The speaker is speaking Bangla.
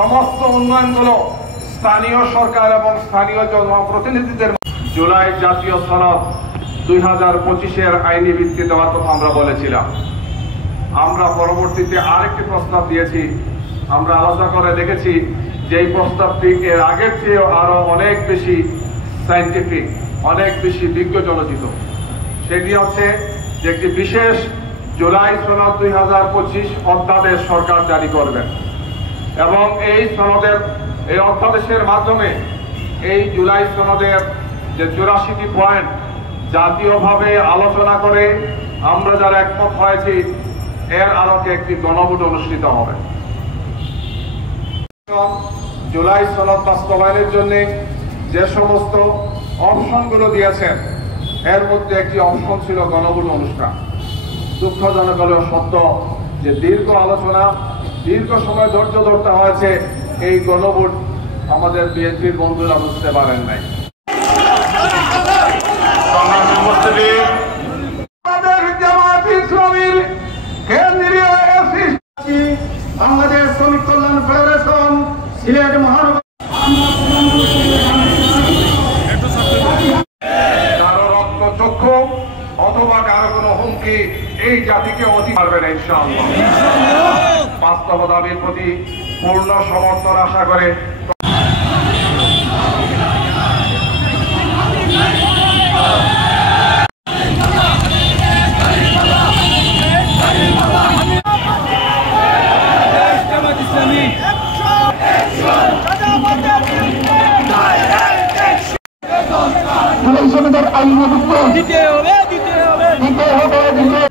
সমস্ত উন্নয়নগুলো স্থানীয় সরকার এবং স্থানীয় জনপ্রতিনিধিদের জুলাই জাতীয় সনদ 2025-এর আইনি ভিত্তি দেওয়ার কথা আমরা বলেছিলাম। আমরা পরবর্তীতে আরেকটি প্রস্তাব দিয়েছি। আমরা আলোচনা করে দেখেছি যে এই প্রস্তাবটি এর আগের চেয়েও আরো অনেক বেশি সায়েন্টিফিক, অনেক বেশি বিজ্ঞজনচিত। সেটি হচ্ছে যে একটি বিশেষ জুলাই সনদ 2025 অধ্যাদেশ সরকার জারি করবেন এবং এই অধ্যাদেশের মাধ্যমে এই জুলাই সনদের যে 84টি পয়েন্ট জাতীয়ভাবে আলোচনা করে আমরা যারা একমত হয়েছি এর আলোকে একটি গণভোট অনুষ্ঠিত হবে। জুলাই সনদ বাস্তবায়নের জন্য যে সমস্ত অপশনগুলো দিয়েছেন এর মধ্যে একটি অপশন ছিল গণভোট অনুষ্ঠান। দুঃখজনক হলেও সত্য যে দীর্ঘ আলোচনা, দীর্ঘ সময় ধৈর্য ধরতে হয়েছে, এই গণভোট আমাদের বিএনপির বন্ধুরা বুঝতে পারেন নাই। বাংলাদেশ শ্রমিক কল্যাণ ফেডারেশন সিলেট মহানগর কারো রক্তচক্ষু অথবা কারো কোনো হুমকি এই জাতিকে অতি পারবে না ইনশাআল্লাহ। বাস্তব দাবির প্রতি পূর্ণ সমর্থন আশা করে আইন দিতে হবে